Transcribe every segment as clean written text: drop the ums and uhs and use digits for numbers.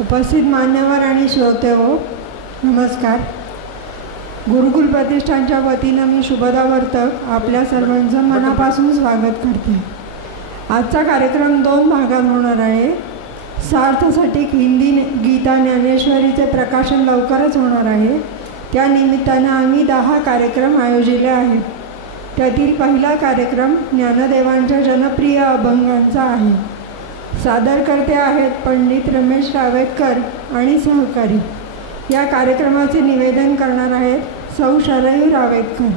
उपस्थित मान्यवर आणि श्रोते हो, नमस्कार. गुरुकुल प्रतिष्ठानच्या वतीनं मी शुभदा वर्तक आपल्या सर्वांचं मनापासून स्वागत करते. आजचा कार्यक्रम 2 भागात होणार आहे. सार्थसाठी हिंदी गीता ज्ञानेश्वरीचे प्रकाशन लवकरच होणार आहे. त्या निमित्तानं आम्ही 10 कार्यक्रम आयोजिले आहेत. त्यातील पहिला कार्यक्रम ज्ञानदेवांच्या जनप्रिय अभंगांचा आहे. सादरकर्ते आहेत पंडित रमेश रावेतकर आणि सहकारी. या कार्यक्रमाचे निवेदन करणार आहेत सौ Sharayu Ravetkar.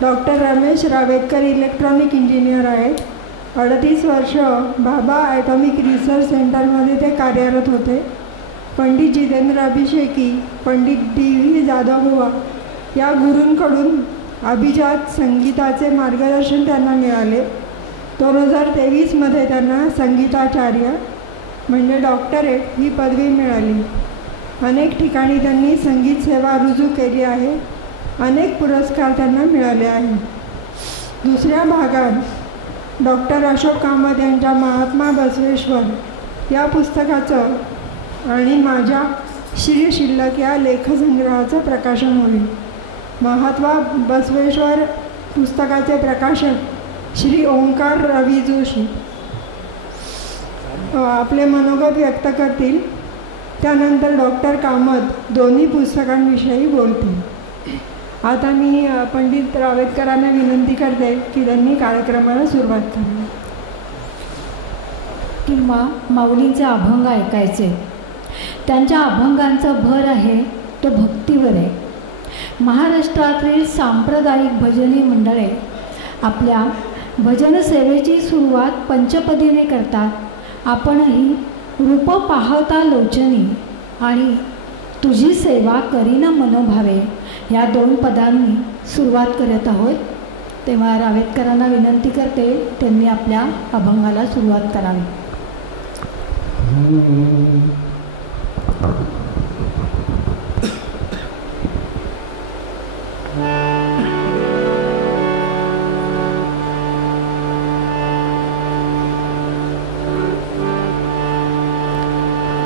Doctor Ramesh Ravetkar electronic engineer आहेत. 38 वर्ष बाबा ॲटॉमिक रिसर्च सेंटरमध्ये ते कार्यरत होते. पंडित जितेंद्र अभिषेकी, पंडित DV जाधवबुवा या गुरूंकडून अभिजात संगीताचे मार्गदर्शन त्यांना मिळाले. 2023मध्ये त्यांना संगीताचार्य म्हणजे डॉक्टरेट ही पदवी मिळाली. अनेक ठिकाणी त्यांनी संगीत सेवा रुजू केली आहे. अनेक पुरस्कार त्यांना मिळाले आहेत. दुसऱ्या भागात डॉक्टर अशोक कामत यांच्या महात्मा बसवेश्वर या पुस्तकाचं आणि माझ्या श्री शिल्लक या लेखसंग्रहाचं प्रकाशन होईल. महात्मा बसवेश्वर पुस्तकाचे प्रकाशक श्री ओंकार रवी जोशी आपले मनोगत व्यक्त करतील. त्यानंतर डॉक्टर कामत दोन्ही पुस्तकांविषयी बोलतील. आता मी पंडित रावेतकरांना विनंती करते की त्यांनी कार्यक्रमाला सुरुवात करावी. किंवा माऊलींचे अभंग ऐकायचे. त्यांच्या अभंगांचा भर आहे तो भक्तीवर आहे. महाराष्ट्रातील सांप्रदायिक भजनी मंडळे आपल्या भजन सेवेची सुरुवात पंचपदीने करतात. आपणही रूप पाहता लोचनी आणि तुझी सेवा करीन मनोभावे या 2 पदांनी सुरुवात करत आहोत. तेव्हा रावेतकरांना विनंती करते त्यांनी आपल्या अभंगाला सुरुवात करावी.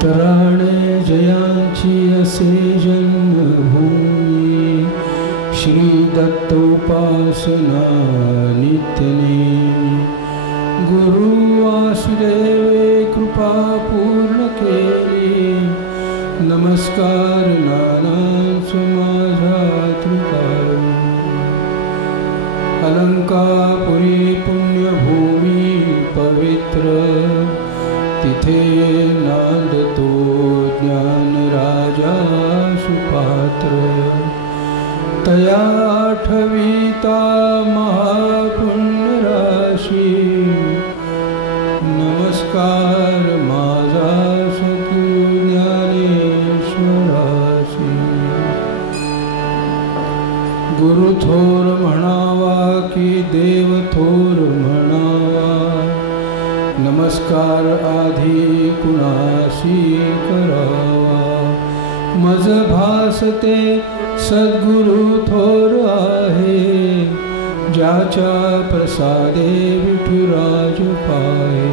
तराणे जयांची असे जन्मभूमी, श्री दत्तोपासना नित्यनेमी. गुरु वासुदेवे कृपा पूर्ण केली, नमस्कार नानांच माझा त्रिकाळू. अलंकापुरी पुण्यभूमी पवित्र, तिथे नांदतो ज्ञान राजा सुपात्र. तया आठविता महापुण्य राशी, नमस्कार माझा सद्गुरु ज्ञानेश्वरासी. गुरु थोर म्हणावा की देव थोर म्हणावा, नमस्कार आधी कुणाशी करावा. मज भासते सद्गुरु थोर आहे, ज्याच्या प्रसादे विठुराज पाहे.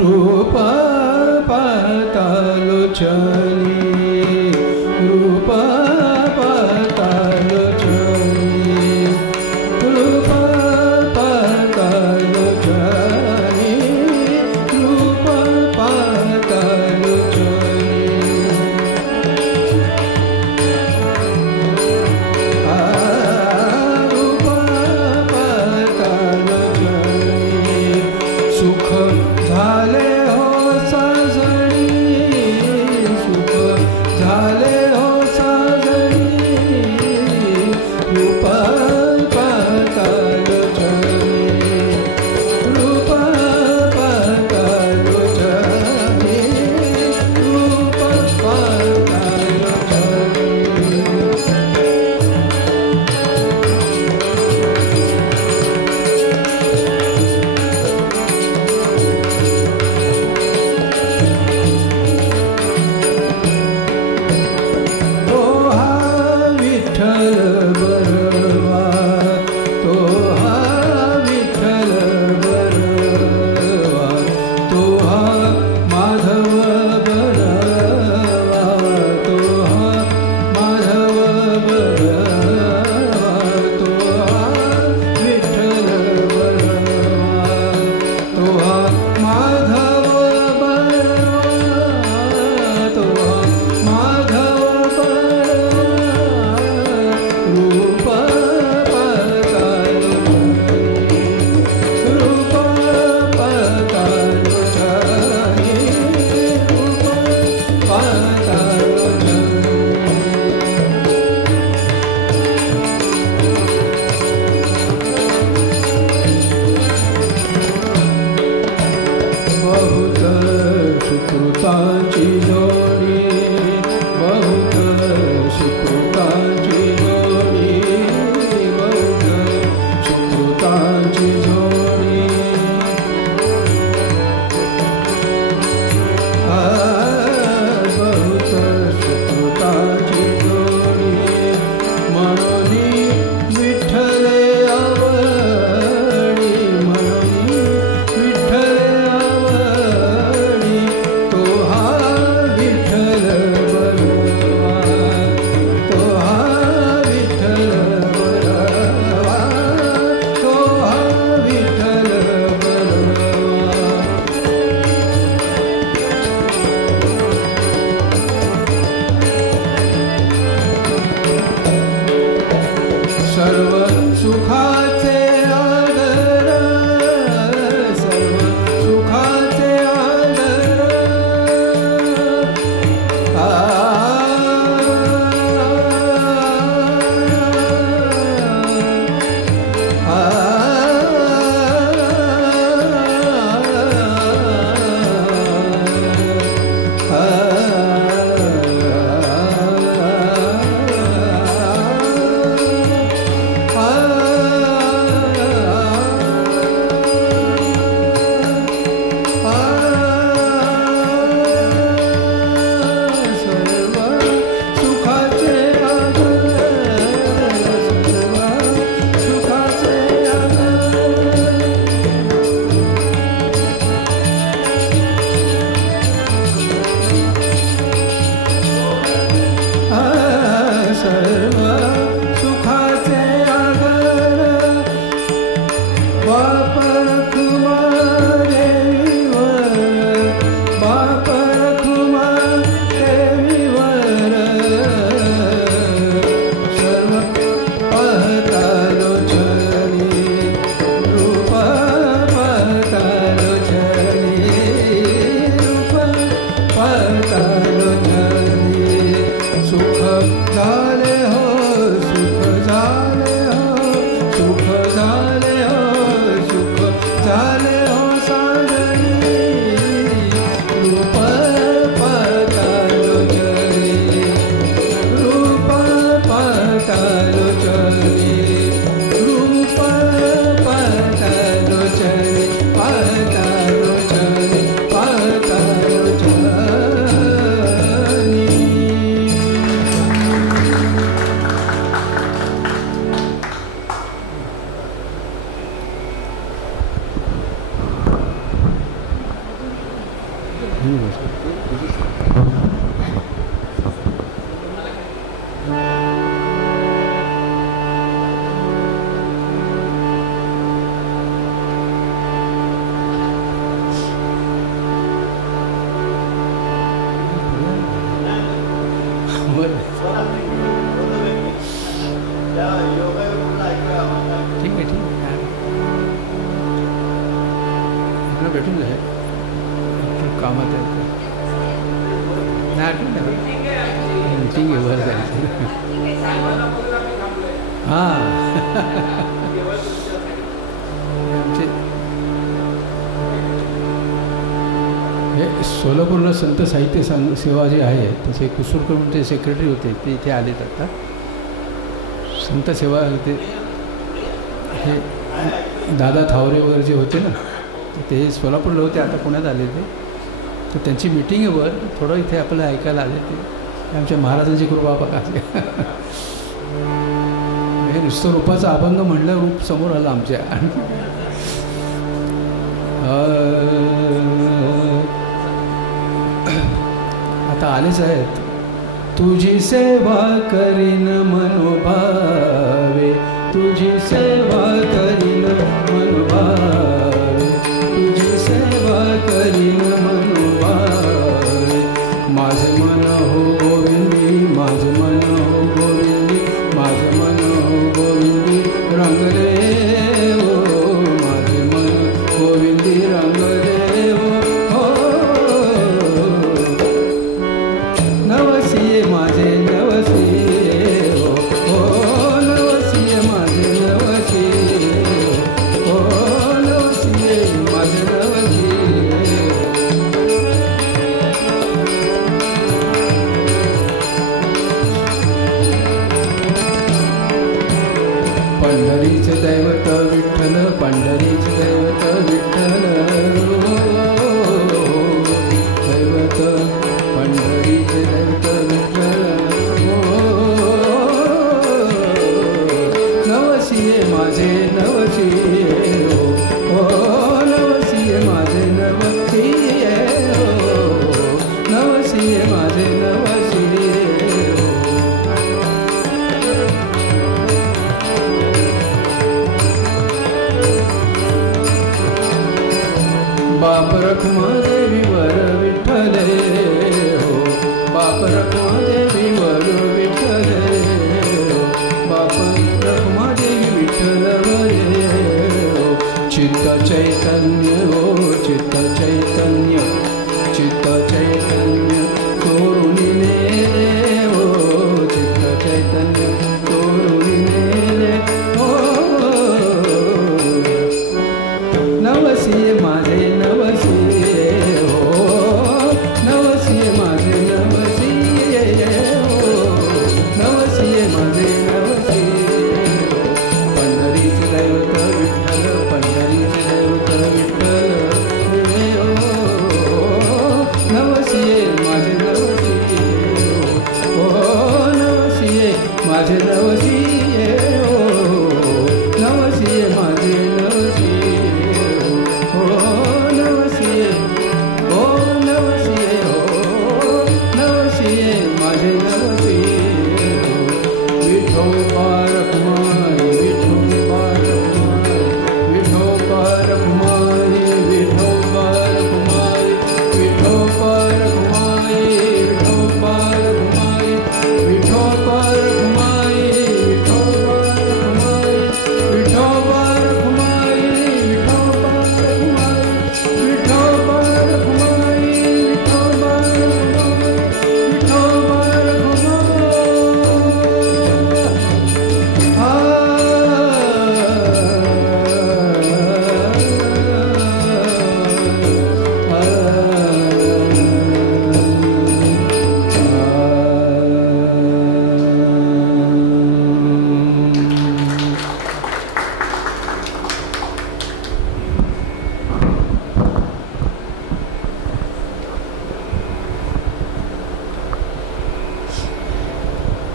रूप पाहता लोचनी, रूप पाहता लोचनी, रूप पाहता लोचनी, रूप पाहता लोचनी. रूप पाहता लोचनी, सुख झाले हो साजणी, ठीक आहे भेटून जाईल कामात आहे नाही ठीक आहे बरं जायचं हां आमचे हे सोलापूरला संत साहित्य सेवा जे आहे तसे कुसूरकर म्हणून ते सेक्रेटरी होते ते इथे आलेत आता संत सेवा होते हे दादा थावरे वगैरे जे होते ना ते सोलापूरला होते आता पुण्यात आले ते तर त्यांची मीटिंग आहे वर थोडं इथे आपल्याला ऐकायला आले ते आमच्या महाराजांची कृपा बघा हे नुसतं रूपाचा अभंग म्हणलं रूप समोर आलं आमच्या आता आलेच आहेत तुझी सेवा करीन मनोभावे तुझी सेवा करीन मनोभावे तुझी सेवा करीन मनोभावे माझे मन हो गोविंदी माझे मन हो गोविंदी माझे मन हो गोविंदी रंग रे हो माझे मन गोविंदी रंग रे हो नवसिये माझे नवसिये हो नवसिये माझे नवसिये हो नवसिये माझे नवसिये पंढरीचे दैवत विठ्ठल पंढरीचे दैवत विठ्ठल दैवत पंढरीचे दैवत विठ्ठल नवसिये माझे नवसिये हो नवसिये माझे नवसिये हो नवसिये माझे नवसिये बाप रखुमादेवी वर विठ्ठले हो बाप रखुमादेवी वर विठ्ठले हो बाप रखुमादेवी विठ्ठल वरे हो चित्त चैतन्य हो चित्त चैतन्य चोरून नेले हो चित्त चैतन्य चोरून नेले हो नवसिये माझे नवसिये हो नवसिये माझे नवसिये हो नवसिये माझे नवसिये हो पंढरीचे दैवत विठ्ठल पंढरीचे दैवत विठ्ठल हो नवसिये माझे नवसिये हो नवसिये माझे नवसिये हो नवसिये माझे नवसिये हो नवसिये हो नवसिये हो नवसिये माझे नवसिये हो विठोबा रखुमाई विठोबा रखुमाई विठोबा रखुमाई विठोबा रखुमाई विठोबा रखुमाई विठोबा रखुमाई विठोबा रखुमाई विठोबा रखुमाई विठोबा रखुमाई विठोबा रखुमाई विठोबा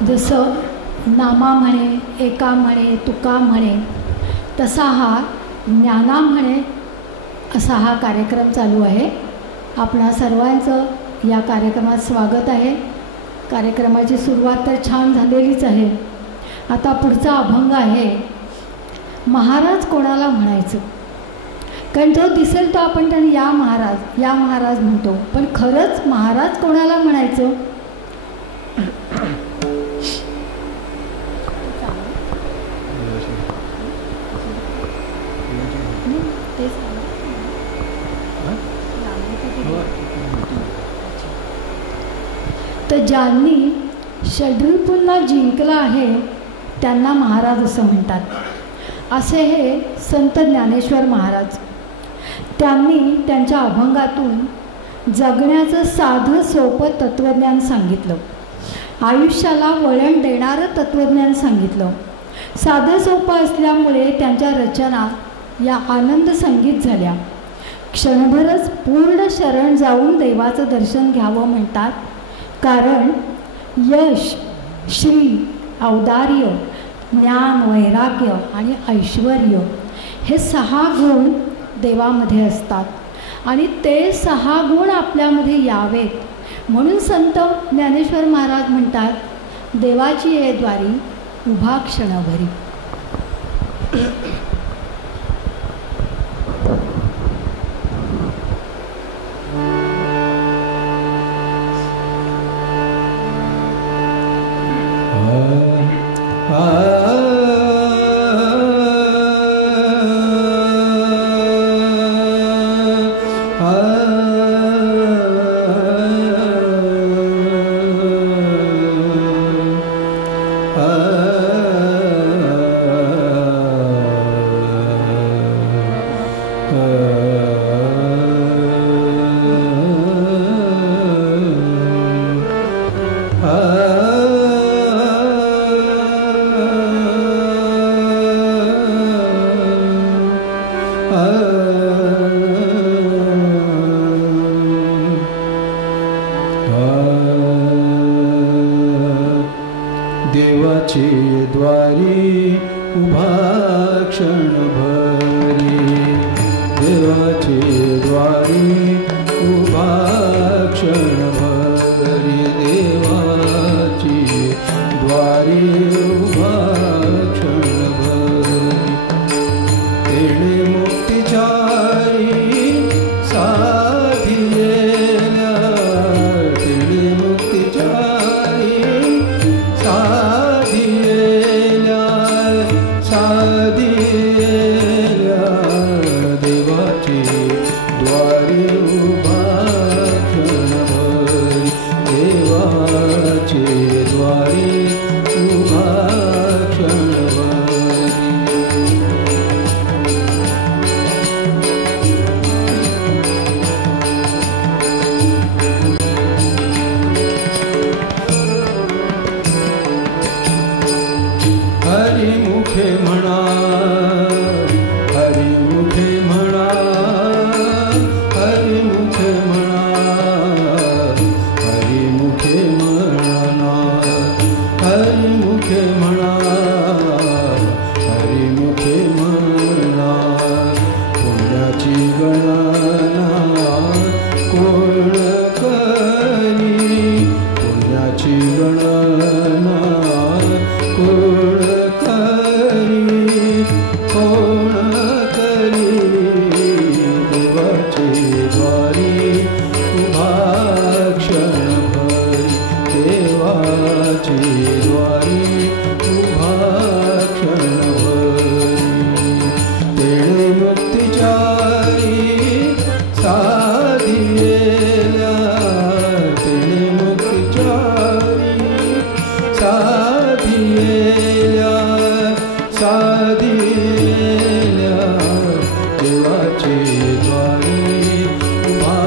जसं नामा म्हणे एका म्हणे तुका म्हणे तसा हा ज्ञाना म्हणे असा हा कार्यक्रम चालू आहे. आपणा सर्वांचं या कार्यक्रमात स्वागत आहे. कार्यक्रमाची सुरुवात तर छान झालेलीच आहे. आता पुढचा अभंग आहे, महाराज कोणाला म्हणायचं. कारण जो दिसेल तो आपण त्यांनी या महाराज म्हणतो, पण खरंच महाराज कोणाला म्हणायचं. तर ज्यांनी षड्रिपुंना पुन्हा जिंकला आहे त्यांना महाराज असं म्हणतात. असे हे संत ज्ञानेश्वर महाराज. त्यांनी त्यांच्या अभंगातून जगण्याचं साधं सोपं तत्त्वज्ञान सांगितलं. आयुष्याला वळण देणारं तत्त्वज्ञान सांगितलं. साधं सोपं असल्यामुळे त्यांच्या रचना या आनंद संगीत झाल्या. क्षणभरच पूर्ण शरण जाऊन देवाचं दर्शन घ्यावं म्हणतात. कारण यश, श्री, औदार्य, ज्ञान, वैराग्य आणि ऐश्वर्य हे 6 गुण देवामध्ये असतात आणि ते 6 गुण आपल्यामध्ये यावेत म्हणून संत ज्ञानेश्वर महाराज म्हणतात, देवाची ये द्वारी उभा क्षणभरी. देवाचे द्वारी उभा क्षणभरी, देवाचे द्वारी उभा क्षणभरी, देवाची द्वारी उभा क्षणभरी. तेणे मुक्तिचारी साधियेला, तेणे मुक्तिचारी साधियेला, साधियेला, देवाची द्वारी उभा क्षणभरी, देवाची द्वारी उभा क्षणभरी. हरिमुखे म्हणा, हरिमुखे म्हणा, हरिमुखे म्हणा, हरिमुखे म्हणा, हरिमुखे म्हणा, हरिमुखे म्हणा. पुण्याची गणना कोण करी, पुण्याची गणना कोण करी, कोण करी. देवाचे द्वारी उभा क्षणभरी, देवाचे द्वारी उभा क्षणभरी. तेणे मुक्तिचारी साधियेला, तेणे मुक्तिचारी साधियेला, साधियेला, देवाचे द्वारी उभा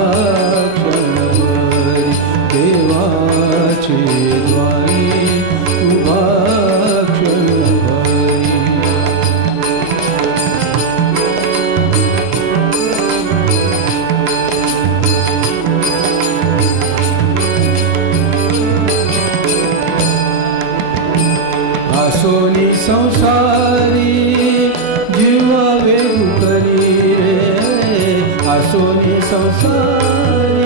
क्षणभरी, देवाचे द्वारी उभा क्षणभरी. आसोनी संसारी जीवा वेगू करी रे, आसोनी संसारी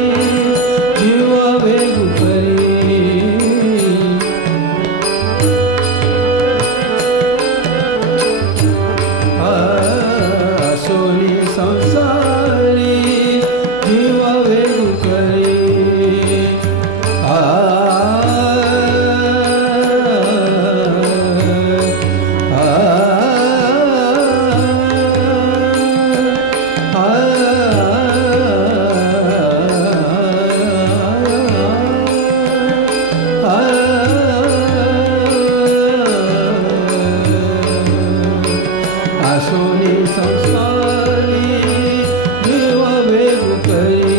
आसोनी संसारी जीव वेगु करी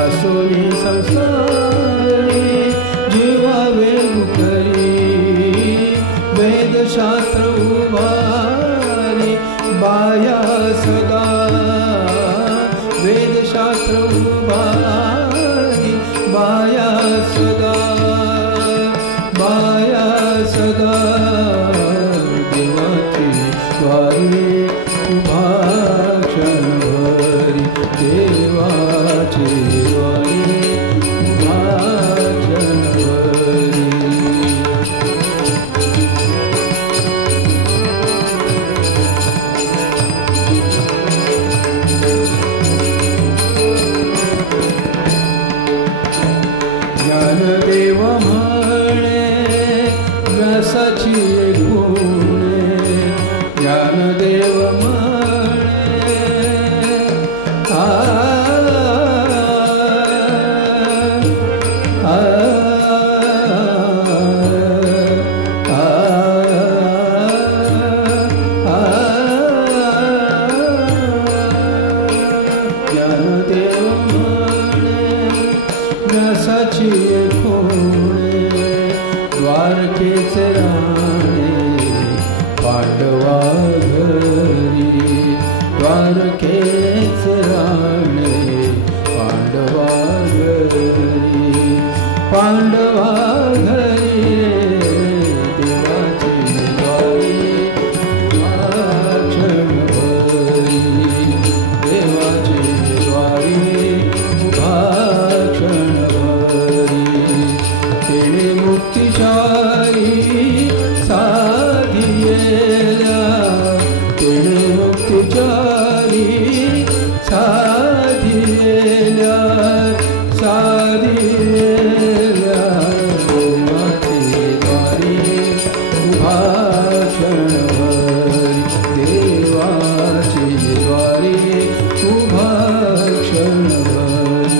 आसोनी संसारी जीव वेगु करी वेदशास्त्र उभारी बाया सदा वेदशास्त्र उभारी बाया सदा देवाची द्वारी उभा क्षणभरी देवाची द्वारी उभा क्षणभरी ज्ञानदेव म्हणे व्यासाची गुणे ज्ञानदेव म्हणे आ ज्ञानदेव म्हणे व्यासाची द्वारकेचे राणे पांडवा घरी द्वारकेचे राणे पांडवा घरी पांडवा घरी देवाची द्वारी क्षणभरी देवाची द्वारी उभा क्षणभरी तेणे मुक्तिशाही साधियेल्या तेणे मुक्तिशाही साधियेल्या साधियेल्या देवाची द्वारी उभा क्षणभरी देवाची द्वारी उभा क्षणभरी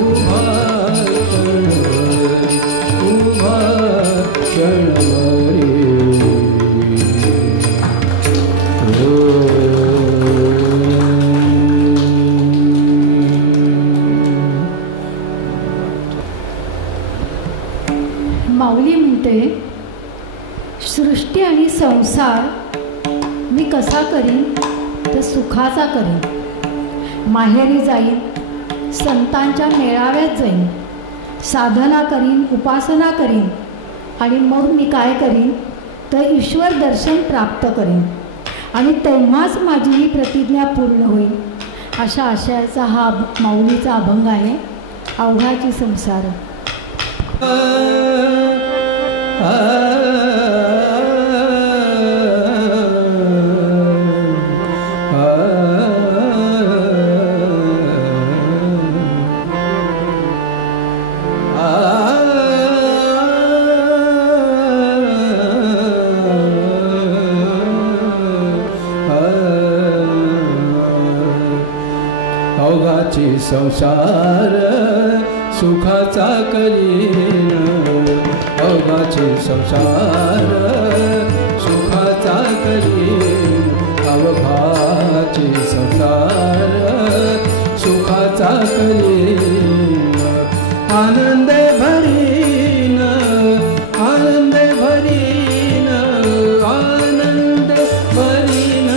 उभा क्षणभरी उभा क्षणभरी माऊली म्हणते, सृष्टी आणि संसार मी कसा करीन तर सुखाचा करीन. माहेरी जाईन, संतांच्या मेळाव्यात जाईन, साधना करीन, उपासना करीन आणि मग मी काय करीन तर ईश्वर दर्शन प्राप्त करीन आणि तेव्हाच माझी ही प्रतिज्ञा पूर्ण होईल. अशा आशयाचा हा माऊलीचा अभंग आहे, अवघाची संसार. अवघाची संसार सुखाचा करीन अवघाची संसार सुखाचा करीन अवघाची संसार सुखाचा करीन आनंद भरीन आनंद भरीन आनंद भरीन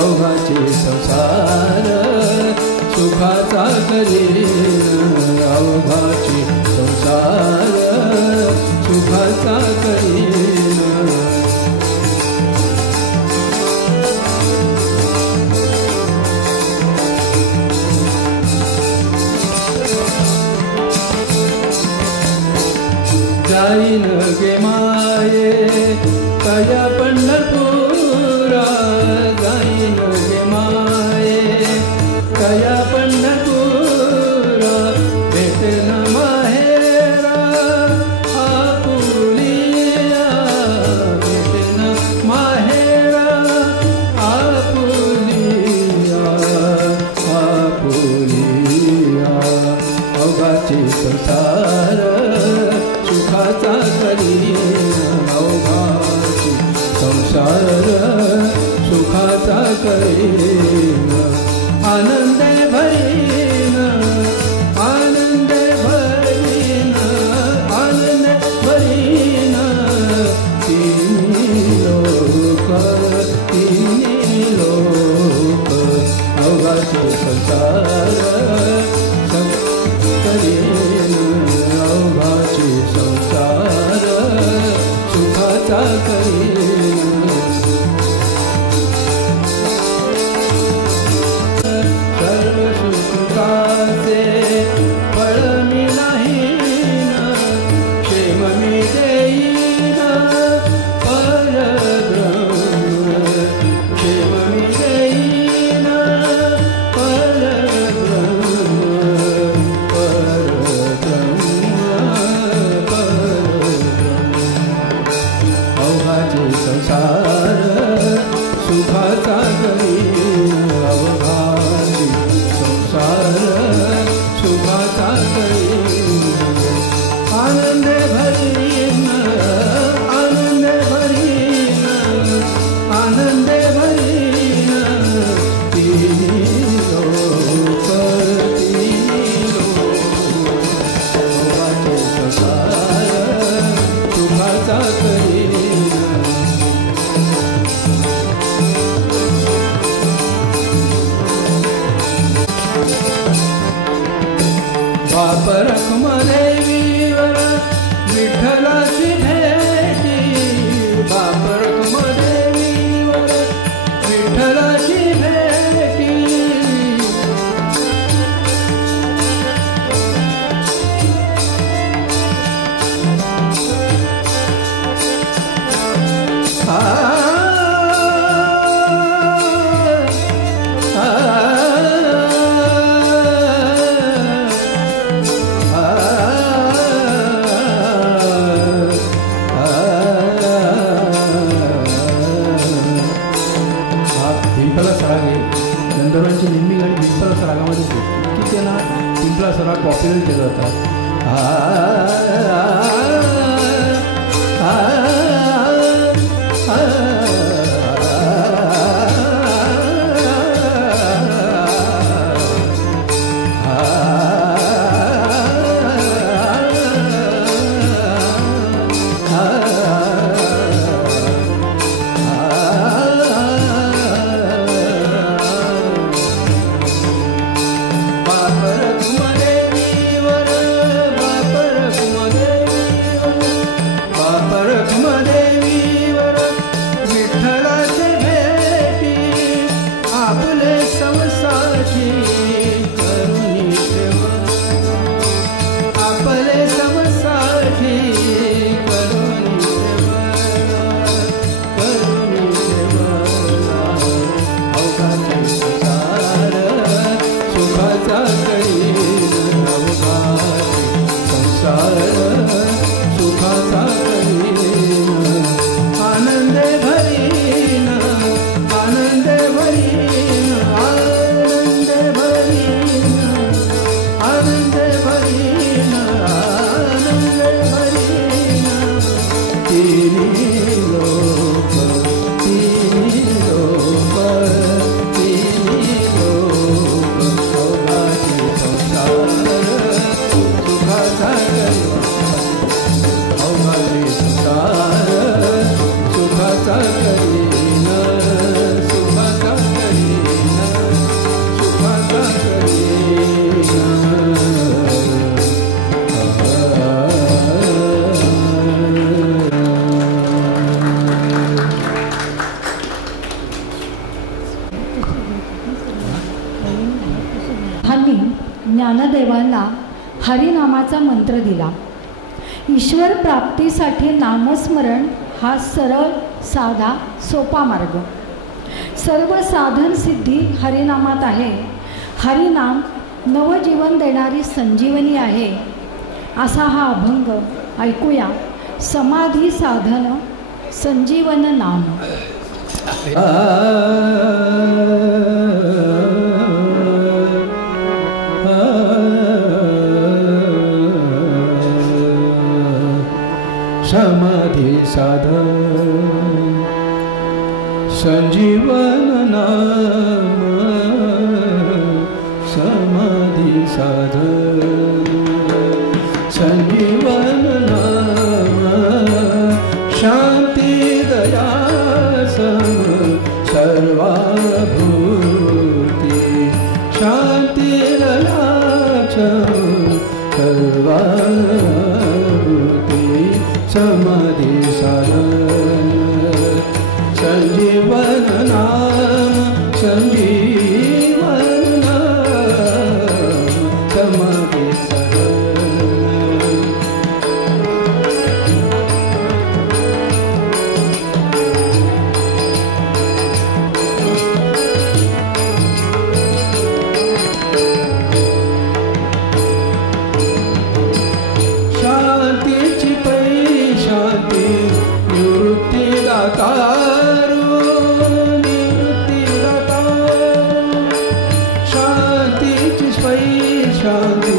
अवघाची संसार सुखाचा करीन अवघाची संसार सुखाचा करीन. जाईन गे माये तया पंढरपुरा जाईन गे माये तया पंढरपुरा भेटन माहेरा आपुलिया भेटन माहेरा आपुलिया आपुलिया अवघाचे संसार सुखाचा करीन अवघाचे संसार सुखाचा करीन आनंद भरीन आनंद भरीन आनंद भरीन तिन्ही लोक अवघाचे संसार करीन अवघाचे संसार सुखाचा करीन सर्व सुखाचे फळ मी नाहीन क्षेम मी देईन परब्रह्म क्षेम मी देईन अवघाचे संसार सुखाचा करीन अवघाचे संसार सुखाचा करीन आनंद भरीन आनंद भरीन आनंद भरीन तिन्ही लोक अवघाचे संसार सुखाचा करीन बाप रखुमादेवीवर विठ्ठलाची भेटी बाप रखुमादेवीवर विठ्ठलाची भेटी पिंपलास राग आहे गंधर्वांची निम्मी गाणी पिंपलास रागामध्ये इतकी त्यांना पिंपलास राग पॉप्युलर केला ज्ञानदेवांना हरिनामाचा मंत्र दिला. ईश्वर प्राप्तीसाठी नामस्मरण हा सरळ साधा सोपा मार्ग. सर्व साधन सिद्धी हरिनामात आहे. हरिनाम नवजीवन देणारी संजीवनी आहे. असा हा अभंग ऐकूया. समाधी साधन संजीवन नाम. समाधी साधन संजीवन नाम समाधी साधन संजीवन नाम शांती दया सम सर्वाभूती शांती दया सर्वाभूती समाधी साधन संजीवन नाम संजीवन नाम समाधी साधन शांतीची पै शांती निवृत्ती दातारू निवृत्ती दातारू शांतीची पै शांती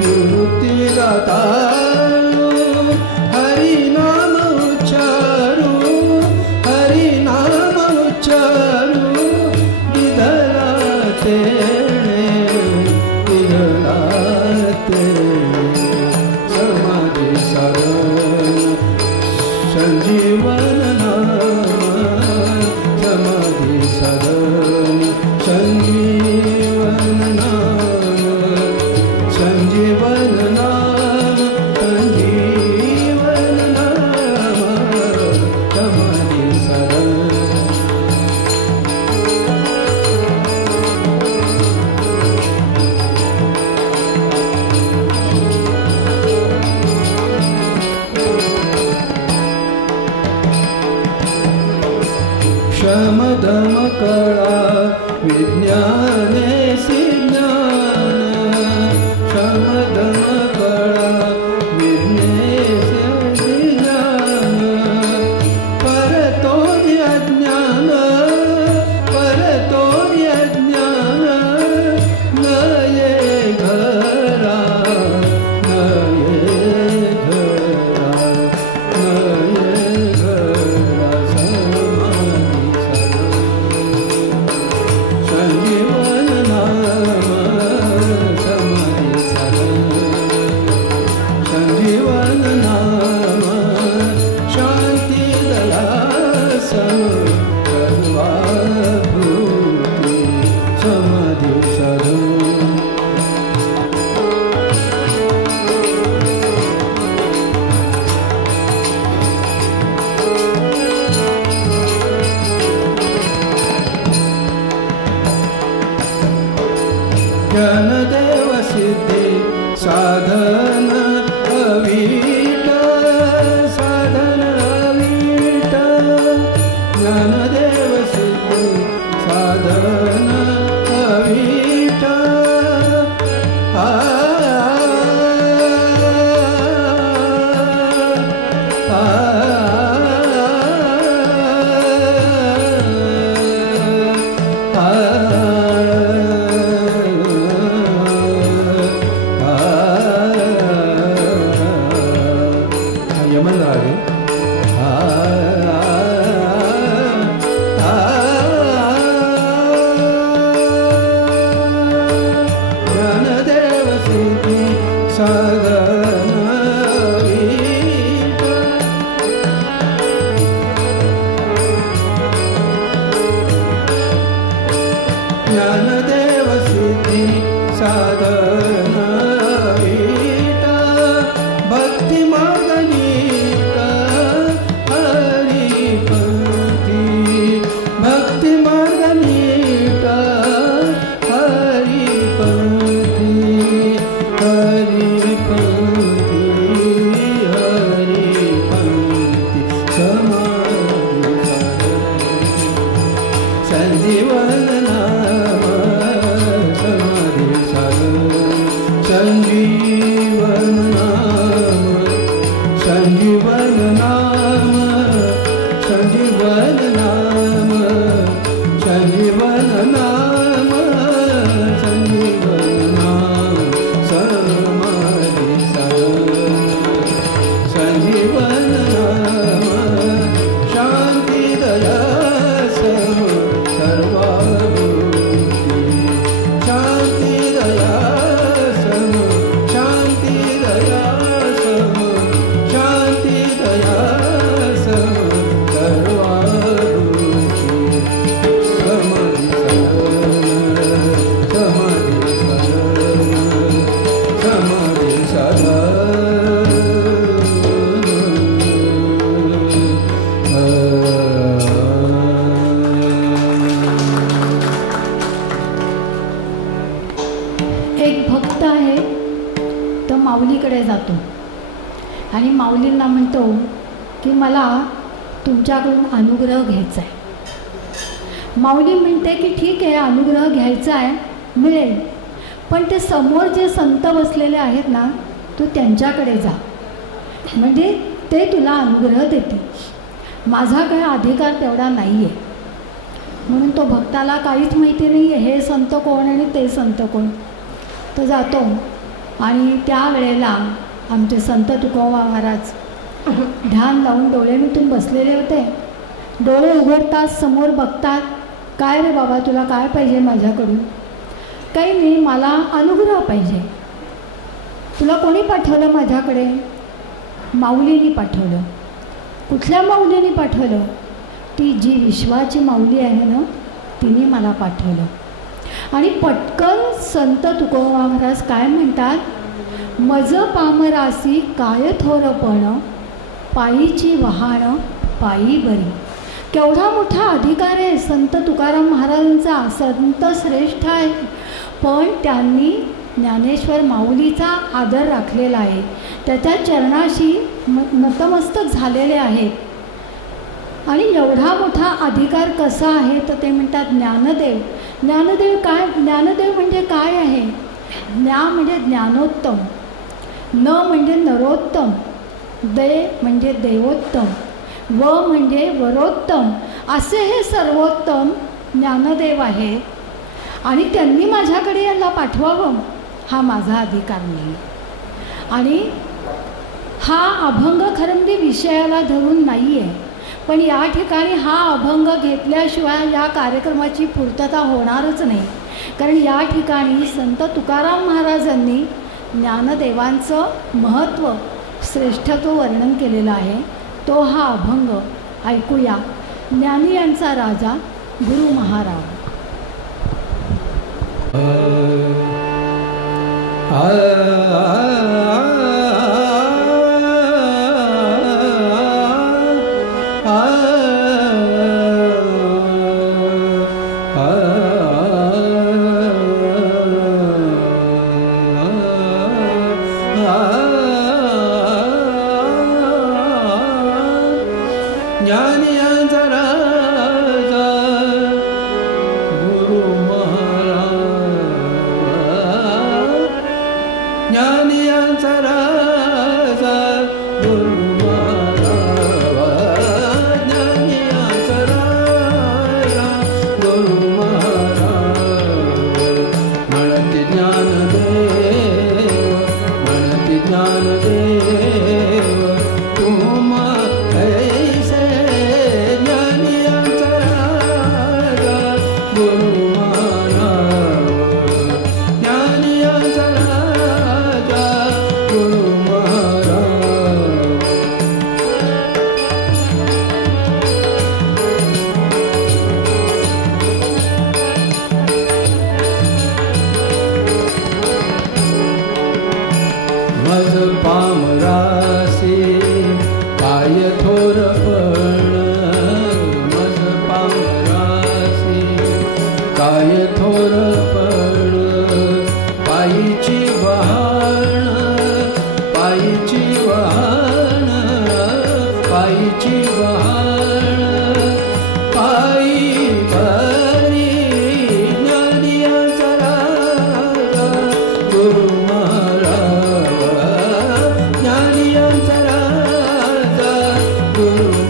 निवृत्ती दातारू हरिनाम उच्चारू हरिनाम उच्चारू विधला तेणे विधला तेणे समाधी साधन संजीवन नाम समाधी साधन संजीवन नाम संजीवन नाम संजीवन नाम समाधी साधन क्षमदम कळा विज्ञानेसी ज्ञान क्षमदम कळा विज्ञानेसी ज्ञान परतो अज्ञान परतो अज्ञान नये घरा नये घरा नये घरा संजीवन नाम समाधी साधन संजीवन नाम शांती दया सर्वाभूती समाधी साधन ज्ञानदेव सिद्धी साधन अवीट साधन अवीट ज्ञानदेव सिद्धी साधन अवीट यमन आहे ज्ञानदेव सिद्धी साधन अवीट ज्ञानदेव सिद्धी साधन अवीट भक्ती मागणीक हरिपंथी भक्ती मागणीक हरिपंथी हरिपंथी हरिपंथी समाधी संजीवन नाम समाधी साधन संजीवन नाम संजीवन नाम संजीवन नाम संजीवन नाम संजीवन नाम समाधी साधन संजीवन माऊलीकडे जातो आणि माऊलींना म्हणतो की मला तुमच्याकडून अनुग्रह घ्यायचा आहे. माऊली म्हणते की ठीक आहे, अनुग्रह घ्यायचा आहे, मिळेल, पण ते समोर जे संत बसलेले आहेत ना, तू त्यांच्याकडे जा, म्हणजे ते तुला अनुग्रह देतील. माझा काही अधिकार तेवढा नाही आहे. म्हणून तो भक्ताला काहीच माहिती नाही आहे हे संत कोण आणि ते संत कोण. तो जातो आणि त्यावेळेला आमचे संत तुकोबा महाराज ध्यान लावून डोळे मिटून बसलेले होते. डोळे उघडतात, समोर बघतात. काय रे बाबा, तुला काय पाहिजे माझ्याकडून? काही नाही, मला अनुग्रह पाहिजे. तुला कोणी पाठवलं माझ्याकडे? माऊलीनी पाठवलं. कुठल्या माऊलीनी पाठवलं? ती जी विश्वाची माऊली आहे ना, तिने मला पाठवलं. आणि पटकन संत तुकोबा महाराज काय म्हणतात, मज पामरासी काय थोरपण, पायीची वहाण पायी बरी. केवढा मोठा अधिकार आहे संत तुकाराम महाराजांचा. संत श्रेष्ठ आहे, पण त्यांनी ज्ञानेश्वर माऊलीचा आदर राखलेला आहे, त्याच्या चरणाशी नतमस्तक झालेले आहेत. आणि एवढा मोठा अधिकार कसा आहे तर ते म्हणतात ज्ञानदेव. ज्ञानदेव काय? ज्ञानदेव म्हणजे काय आहे? ज्ञा म्हणजे ज्ञानोत्तम, न म्हणजे नरोत्तम, दे म्हणजे देवोत्तम, व म्हणजे वरोत्तम, असे हे सर्वोत्तम ज्ञानदेव आहे. आणि त्यांनी माझ्याकडे यांना पाठवावं हा माझा अधिकार नाही. आणि हा अभंग खरंदी विषयाला धरून नाही आहे, पण या ठिकाणी हा अभंग घेतल्याशिवाय या कार्यक्रमाची पूर्तता होणारच नाही. कारण या ठिकाणी संत तुकाराम महाराजांनी ज्ञानदेवांचं महत्त्व, श्रेष्ठत्व वर्णन केलेलं आहे. तो हा अभंग ऐकूया. ज्ञानी यांचा राजा गुरु महाराज. Guru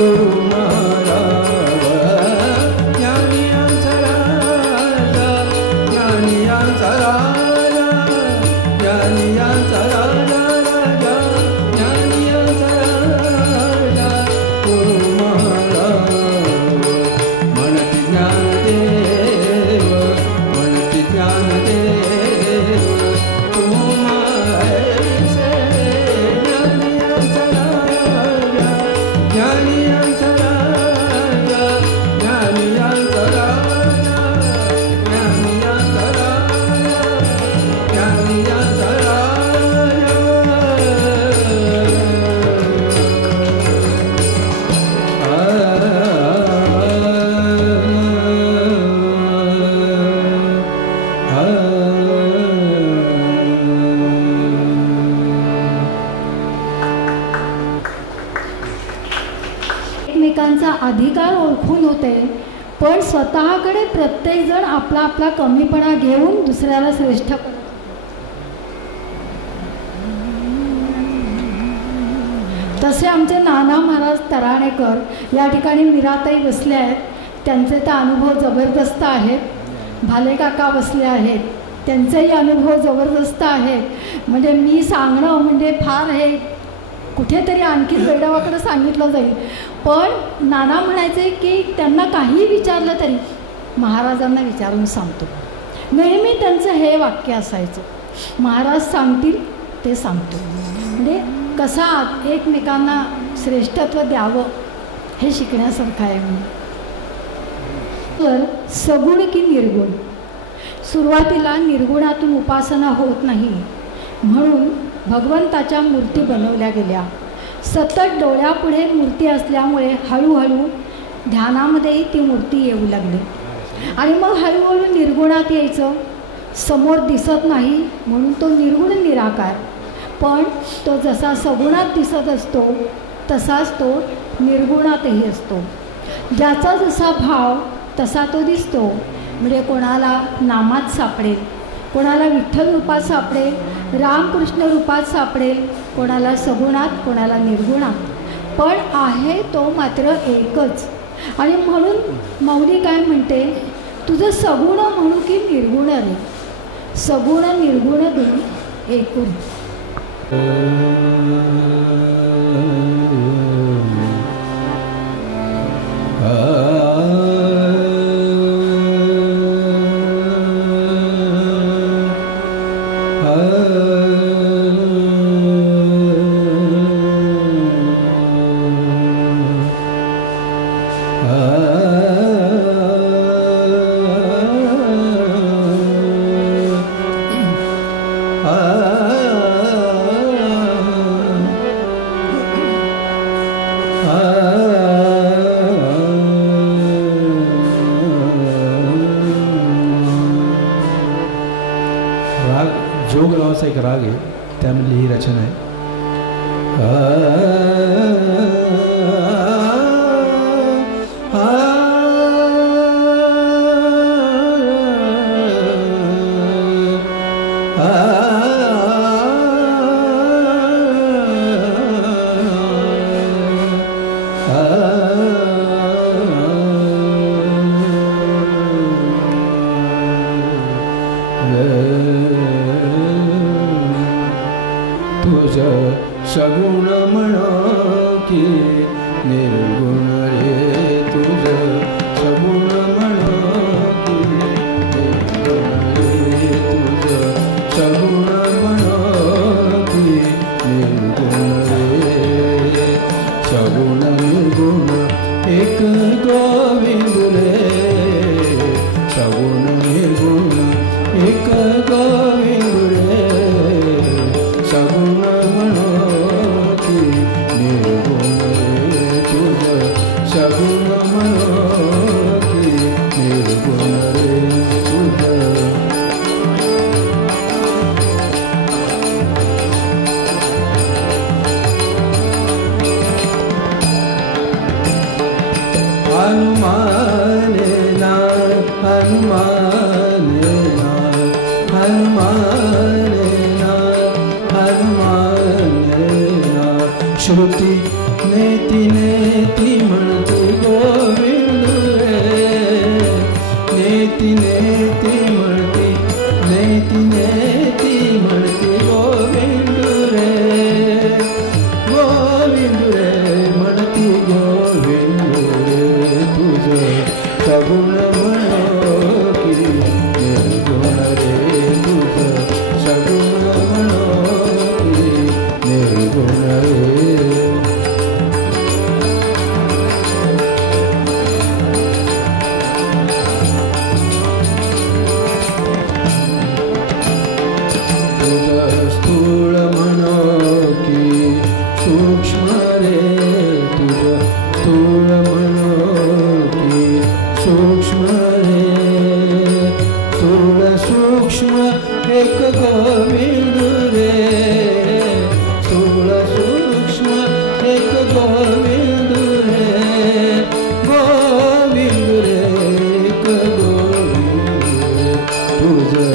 गुरु महाराज ज्ञानियांचा राजा ज्ञानियांचा राजा ज्ञानियांचा राजा राजा ज्ञानियांचा राजा गुरु महाराज म्हणती ज्ञानदेव म्हणती ज्ञानदेव तुम्हारे ज्ञानियांचा राजा ज्ञानियांचा राजा ज्ञानियांचा राजा ज्ञानियांचा राजा ज्ञानियांचा एकमेकांचा अधिकार ओळखून होते, पण स्वतःकडे प्रत्येकजण आपला आपला कमीपणा घेऊन दुसऱ्याला श्रेष्ठ करत होते. तसे आमचे नाना महाराज तराणेकर या ठिकाणी मीराताई बसले आहेत, त्यांचे तर अनुभव जबरदस्त आहेत. भाले काका बसले आहेत, त्यांचेही अनुभव जबरदस्त आहेत. म्हणजे मी सांगणं म्हणजे फार हे कुठेतरी आणखी बेडावाकडं सांगितलं जाईल. पण नाना म्हणायचे की त्यांना काही विचारलं तरी महाराजांना विचारून सांगतो. नेहमी त्यांचं हे वाक्य असायचं, महाराज सांगतील ते सांगतो. म्हणजे कसा एकमेकांना श्रेष्ठत्व द्यावं हे शिकण्यासारखं आहे. तर सगुण की निर्गुण, सुरुवातीला निर्गुणातून उपासना होत नाही, म्हणून भगवंताच्या मूर्ती बनवल्या गेल्या. सतत डोळ्यापुढे मूर्ती असल्यामुळे हळूहळू ध्यानामध्येही ती मूर्ती येऊ लागली. आणि मग हळूहळू निर्गुणात यायचं. समोर दिसत नाही म्हणून तो निर्गुण निराकार, पण तो जसा सगुणात दिसत असतो तसाच तो निर्गुणातही असतो. ज्याचा जसा भाव तसा तो दिसतो. म्हणजे कोणाला नामात सापडेल, कोणाला विठ्ठल रूपात सापडेल, रामकृष्ण रूपात सापडेल, कोणाला सगुणात, कोणाला निर्गुणात, पण आहे तो मात्र एकच. आणि म्हणून मौली काय म्हणते, तुझं सगुण म्हणू की निर्गुण रे, सगुण निर्गुण दोन्ही एकूण. जोग नावाचा एक राग आहे, त्यामधली ही रचना आहे. तुझ्या श्रुती नेती नेती म्हणते गोविंद रे, नेती नेती म्हणते, नेती नेती म्हणते गोविंद रे, गोविंद रे म्हणते गोविंद रे, तुझं सगुण म्हणो की निर्गुण रे, तुझं सगुण म्हणो की निर्गुण रे. तुझं स्थूळ म्हणो की सूक्ष्म रे, तुझं स्थूळ म्हणो की सूक्ष्म रे, स्थूळ सूक्ष्म एक गोविंद रे, स्थूळ सूक्ष्म एक गोविंद रे, गोविंद रे एक गोविंद रे, तुझं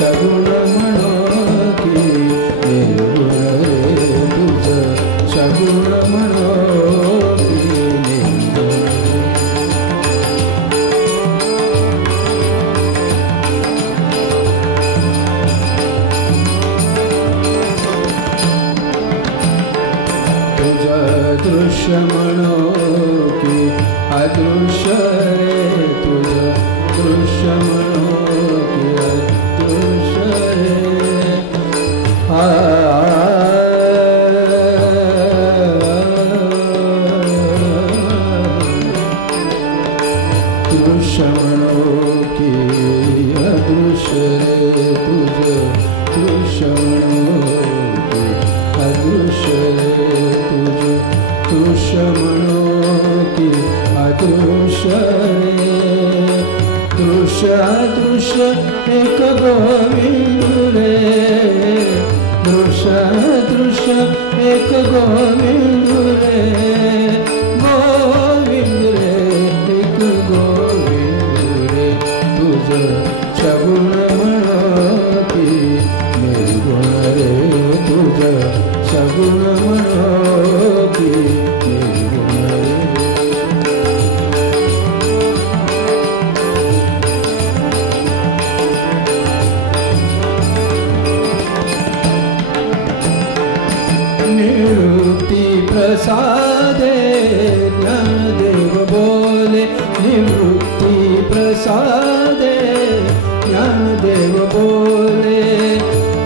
सगुण म्हणो की निर्गुण रे, तुझं सगुण म्हणो की निर्गुण रे. तुझं दृश्य म्हणो की अदृश्य रे, तुझं दृश्य म्हणो की अदृश्य रे, दृश्य म्हणो की अदृश्य रे, तुझं दृश्य म्हणो की अदृश्य रे, तुझं दृश्य म्हणो की अदृश्य रे, दृश्य अदृश्य एक गोविंद रे, दृश्य दृश्य एक गोविंद रे, गोविंद रे एक गोविंद रे, तुझं सगुण म्हणो की निर्गुण रे, तुझं सगुण म्हणो की निर्गुण रे. निवृत्ती प्रसादे ज्ञानदेव बोले, निवृत्ती प्रसादे ज्ञानदेव बोले,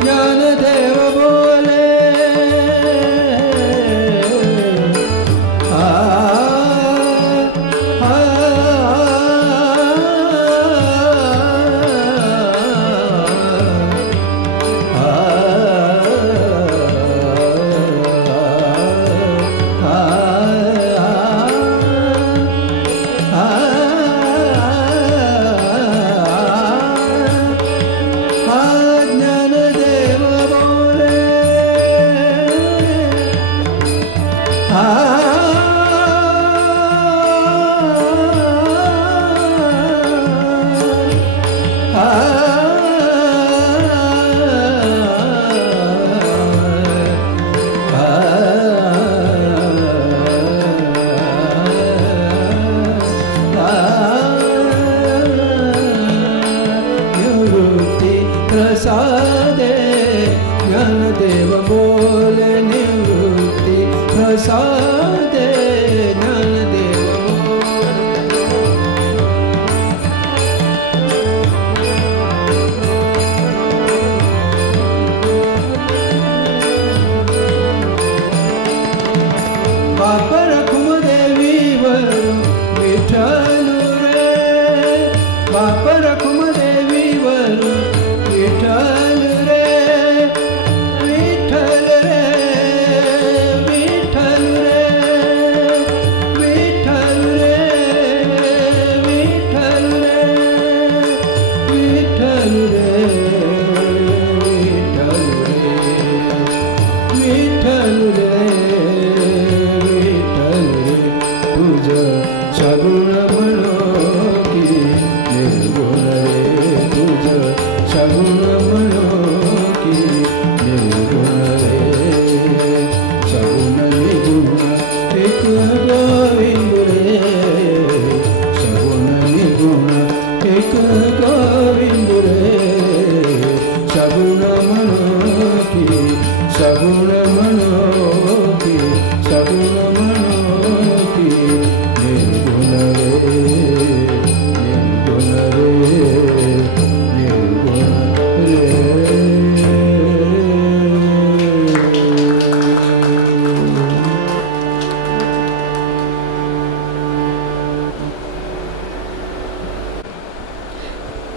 ज्ञानदेव बोले, आ आ प्रसादे ज्ञानदेव बोले, निवृत्ती प्रसादे ज्ञानदेव बोले. बाप रखुमदेवीवर विठ्ठल रे, बाप रखुमदेवीवर विठ्ठल रे, विठ्ठल रे, विठ्ठल रे, विठ्ठल रे, विठ्ठल रे, विठ्ठल रे, विठ्ठल रे, विठ्ठल रे, विठ्ठल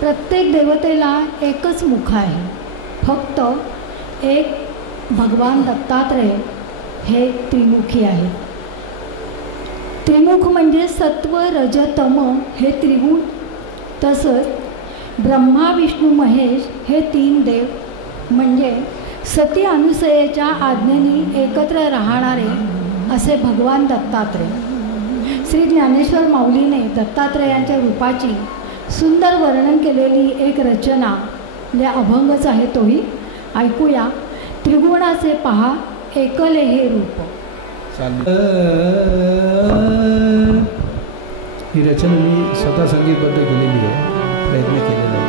प्रत्येक देवतेला एकच मुख आहे, फक्त एक भगवान दत्तात्रय हे त्रिमुखी आहे. त्रिमुख म्हणजे सत्व रज तम हे त्रिगुण, तसंच ब्रह्मा विष्णू महेश हे 3 देव म्हणजे सती अनुसयेच्या आज्ञेने एकत्र राहणारे असे भगवान दत्तात्रय. श्री ज्ञानेश्वर माऊलीने दत्तात्रयांच्या रूपाची सुंदर वर्णन केलेली एक रचना या अभंगच आहे, तोही ऐकूया. त्रिगुणाचे पहा एकले हे रूप. ही रचना मी स्वतः संगीतबद्ध केलेली आहे, प्रयत्न केलेला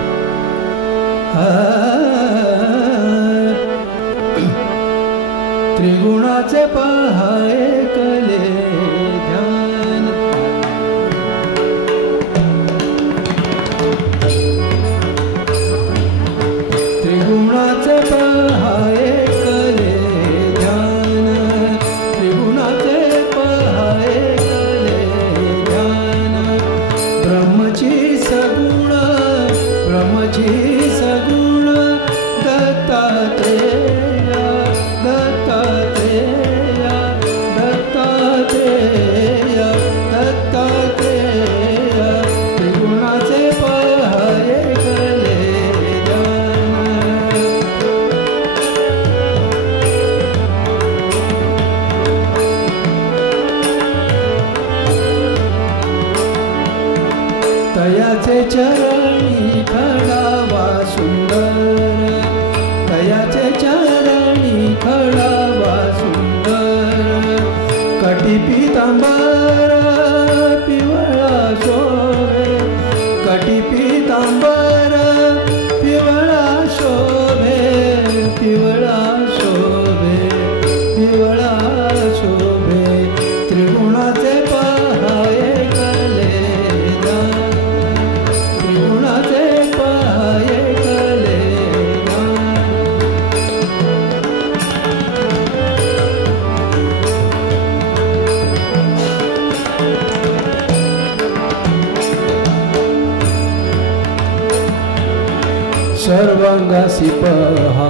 आहे. त्रिगुणाचे पहा एकले ध्यान, त्रिगुणाचे पहा एकले ध्यान, त्रिगुणाचे पहा एकले ध्यान. ब्रह्मची सगुण, ब्रह्मची सगुण दत्तात्रेय, दत्तात्रेय, दत्तात्रेय, दत्तात्रेय. त्रिगुणाचे पहा एकले ध्यान. तयाचे चरणी खडावा सुंदर, तयाचे चरणी खडावा सुंदर. कटी पीतांबर पिवळा शोभे, कटी पीतांबर पिवळा शोभे, पिवळा शोभे, पिवळा शोभे. त्रिगुणाचे पहा एकले ध्यान, त्रिगुणाचे पहा एकले ध्यान. सर्वांगासी पहा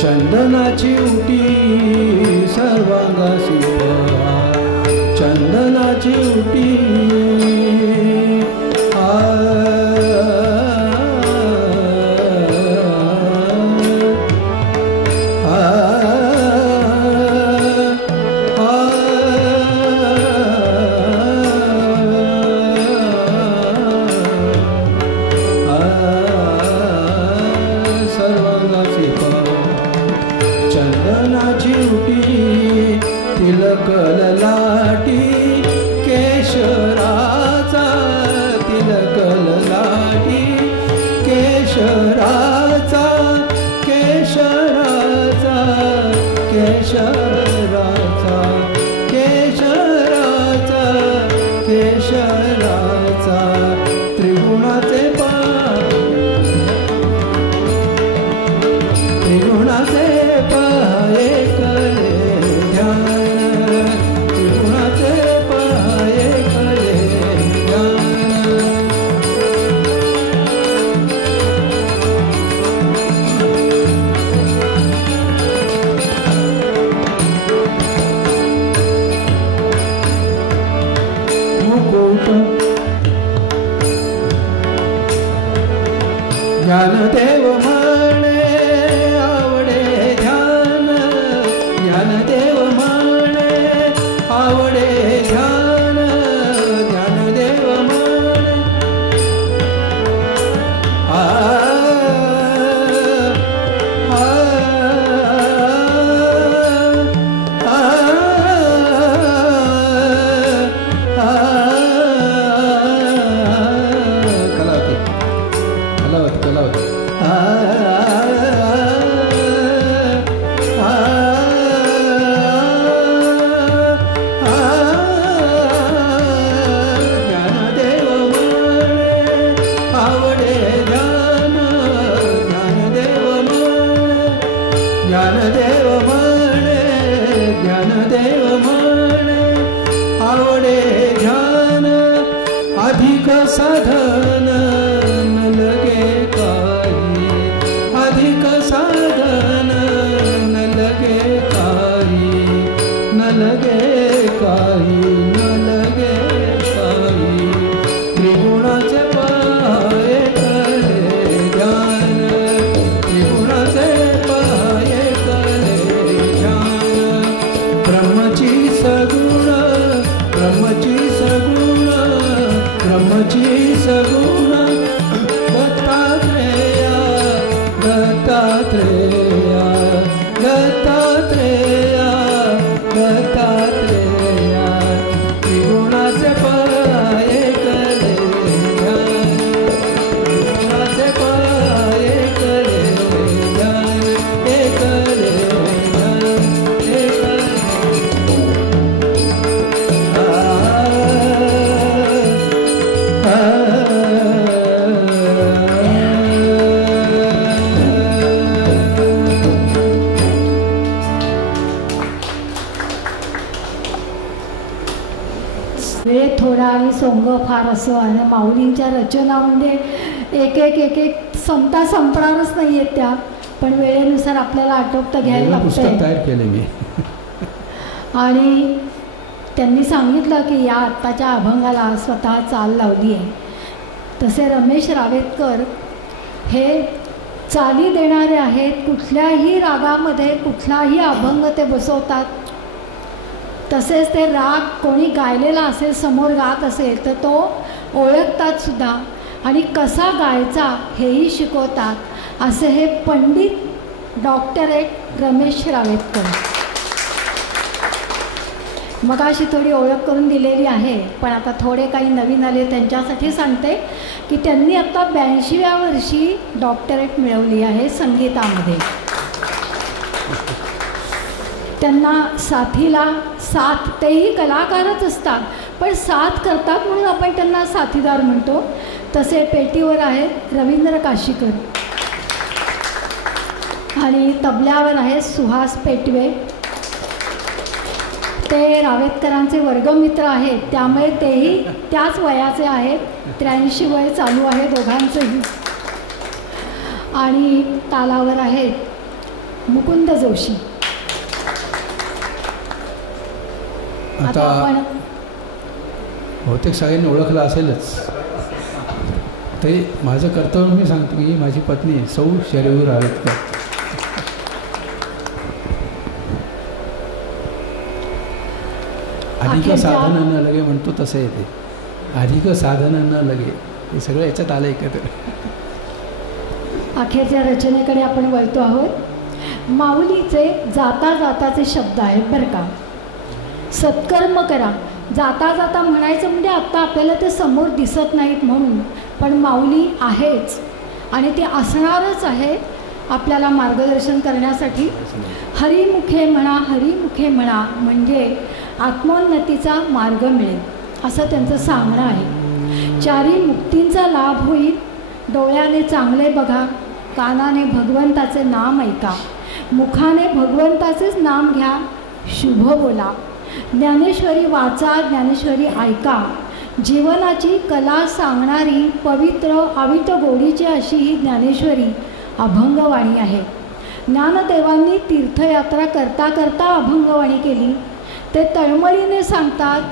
चंदनाची उटी, सर्वांगासी पहा चंदनाची उटी. चंदनाची उटी, तिलक ललाटी केशराचा, तिलक ललाटी केशराचा, केशराचा, केशराचा, केशराचा, केशराचा. त्रिगुणाचे पहा, त्रिगुणाचे पहा एकले ध्यान, त्रिगुणाचे पहा एकले ध्यान. मुकुट पाये काही न लगे काही त्रिगुणाचे पाये करे ध्यान त्रिगुणाचे पाये करे ध्यान ब्रह्मची सगुण ब्रह्मची सगुण ब्रह्मची सगुण दत्तात्रेया दत्तात्रेया दत्तात्रेया दत्तात्रेया त्रिगुणाचे पाये करे ध्यान त्रिगुणाचे पाये करे ध्यान हे करे ध्यान हे करे वेळ थोडा आणि सोंग फार असं आणि माऊलींच्या रचना म्हणजे एक एक एक एक संपता संपणारच नाही आहेत त्या, पण वेळेनुसार आपल्याला आटोपता घ्यायला पुस्तक लागतंय. तयार केले मी. आणि त्यांनी सांगितलं की या आत्ताच्या अभंगाला स्वतः चाल लावली आहे. तसे रमेश रावेतकर हे चाली देणारे आहेत. कुठल्याही रागामध्ये कुठलाही अभंग ते बसवतात. तसेच ते राग कोणी गायलेला असेल समोर गात असेल तर तो ओळखतात सुद्धा आणि कसा गायचा हेही शिकवतात. असे हे पंडित डॉक्टरेट रमेश रावेतकर. मगाशी थोडी ओळख करून दिलेली आहे, पण आता थोडे काही नवीन आले त्यांच्यासाठी सांगते की त्यांनी आता 82व्या वर्षी डॉक्टरेट मिळवली आहे संगीतामध्ये. त्यांना साथीला साथ, तेही कलाकारच असतात पण साथ करतात म्हणून आपण त्यांना साथीदार म्हणतो. तसे पेटीवर आहेत रवींद्र काशीकर आणि तबल्यावर आहेत सुहास पेटवे. ते रावेतकरांचे वर्गमित्र आहेत, त्यामुळे तेही त्याच वयाचे आहेत. 83 वय चालू आहे दोघांचंही. आणि तालावर आहेत मुकुंद जोशी. आता आपण बहुतेक सगळ्यांनी ओळखलं असेलच. ते माझं कर्तव्य मी सांगतो की माझी पत्नी सौ शरीर रावेतकर. अधिक साधन न लगे म्हणतो तसं येते. अधिक साधन न लगे हे सगळं याच्यात आलं एकत्र. अखेरच्या रचनेकडे आपण वळतो आहोत. माऊलीचे जाता जाताचे शब्द आहेत बरं का. सत्कर्म करा. जाता जाता म्हणायचं म्हणजे आत्ता आपल्याला ते समोर दिसत नाहीत म्हणून, पण माऊली आहेच आणि ते असणारच आहे आपल्याला मार्गदर्शन करण्यासाठी. हरिमुखे म्हणा हरिमुखे म्हणा म्हणजे आत्मोन्नतीचा मार्ग मिळेल असं त्यांचं सांगणं आहे. चारी मुक्तींचा लाभ होईल. डोळ्याने चांगले बघा, कानाने भगवंताचे नाम ऐका, मुखाने भगवंताचेच नाम घ्या, शुभ बोला, ज्ञानेश्वरी वाचा, ज्ञानेश्वरी ऐका. जीवनाची कला सांगणारी पवित्र अविट गोडीची अशी ही ज्ञानेश्वरी अभंगवाणी आहे. ज्ञानदेवांनी तीर्थयात्रा करता करता अभंगवाणी केली. ते तळमळीने सांगतात,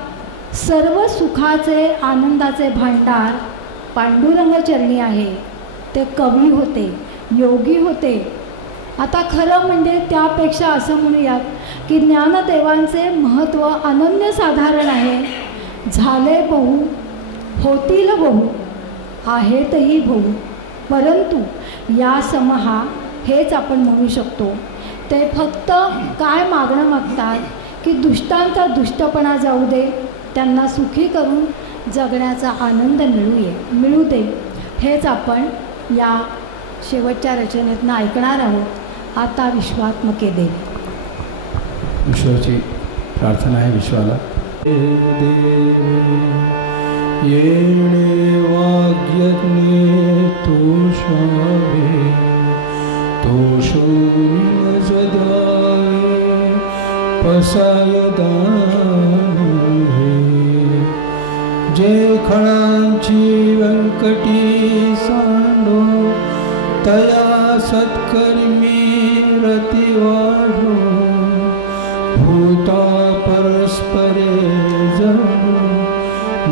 सर्व सुखाचे आनंदाचे भांडार पांडुरंग चरणी आहे. ते कवी होते, योगी होते. आता खरं म्हणजे त्यापेक्षा असं म्हणूयात की ज्ञानदेवांचे महत्त्व अनन्यसाधारण आहे. झाले बहु, होतील बहु, आहेतही बहु, परंतु या समहा हेच आपण म्हणू शकतो. ते फक्त काय मागणं मागतात की दुष्टांचा दुष्टपणा जाऊ दे, त्यांना सुखी करून जगण्याचा आनंद मिळू दे. हेच आपण या शेवटच्या रचनेतनं ऐकणार आहोत. आता विश्वात्मके देव. ईश्वराची प्रार्थना आहे विश्वाला. येणे वाग्यज्ञे तोषावे, तोषून जद्वावे पसाय दानवे. जे खळांची व्यंकटी सांडो, तया सत्कर्मी रती वाढो. भूता परस्पर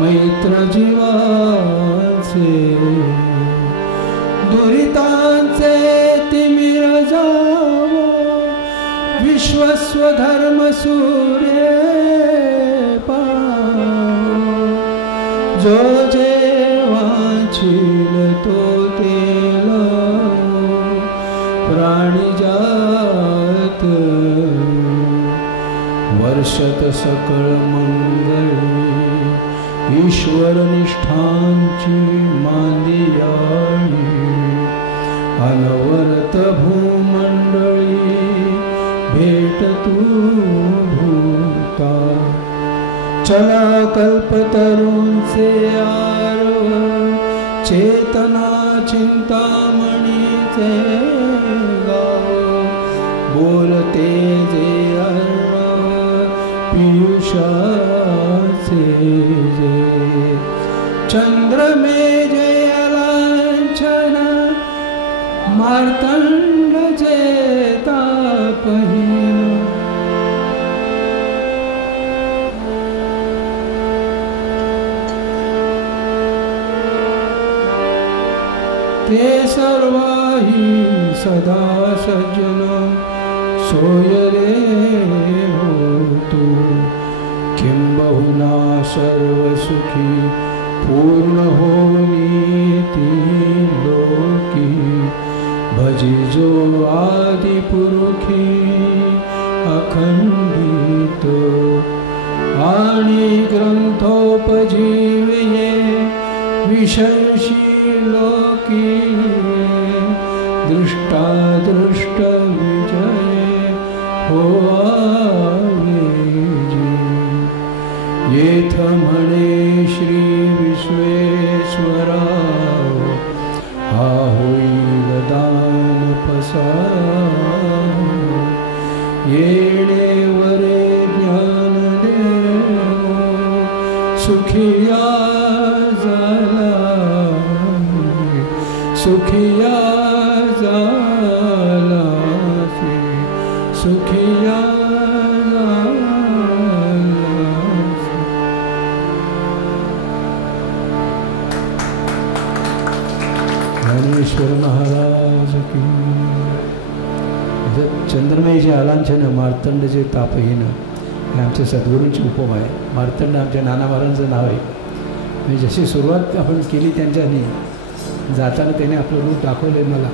मैत्र जीवाचे दुरितांचे तिमिर जावो विश्वस्वधर्म सूर्य पावो जो जेवांचील तो तेला प्राणी जात वर्षत सकळ मंगळी ईश्वर निष्ठांची मांदियाळी अनवरत भूमंडळी भेट तू भूता चला कल्पतरूंचे आरव चेतना चिंतामणीचे गाव बोलते जे अर्णव पियुषाचे जे चंद्रमे जय लांछन मार्तंड जे तापहीन ते सर्वाही सदा सज्जन सोय रे होतो किंबहुना सर्व सुखी पूर्ण होनीती लोकी भजी जो आदि पुरुखी अखंडित आणि ग्रंथोपजीवये विषयशी लोकी दृष्टादृष्ट विजय हो येथ म्हणे श्री विश्वेश्वरा हा होईल दान पसार येणे वरे ज्ञान देव सुखिया झाला सुखिया झाला सुखिया ज्ञानेश्वर महाराज की चंद्रमयचे आलांछन मार्तंडचे तापहीन हे आमच्या सद्गुरूंची उपमा आहे. मार्तंड आमच्या नाना महाराजांचं नाव आहे. म्हणजे जशी सुरुवात आपण केली त्यांच्यानी जाताना त्याने आपलं रूप दाखवलं आहे मला.